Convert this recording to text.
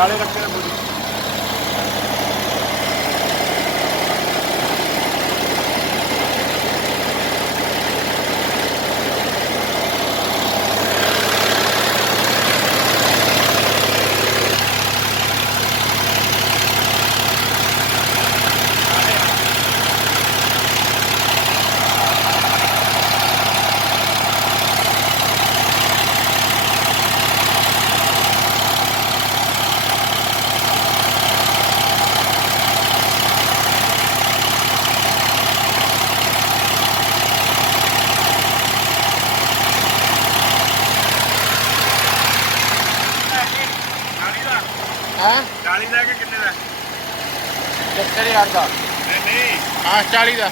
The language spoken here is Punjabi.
ਜਾਲੇ ਰੱਖੇ ਨੇ ਬੋਲੀ ਹਾਂ 40 ਦਾ ਕਿ ਕਿੰਨੇ ਦਾ 70,000 ਦਾ ਨਹੀਂ ਹਾਂ 40 ਦਾ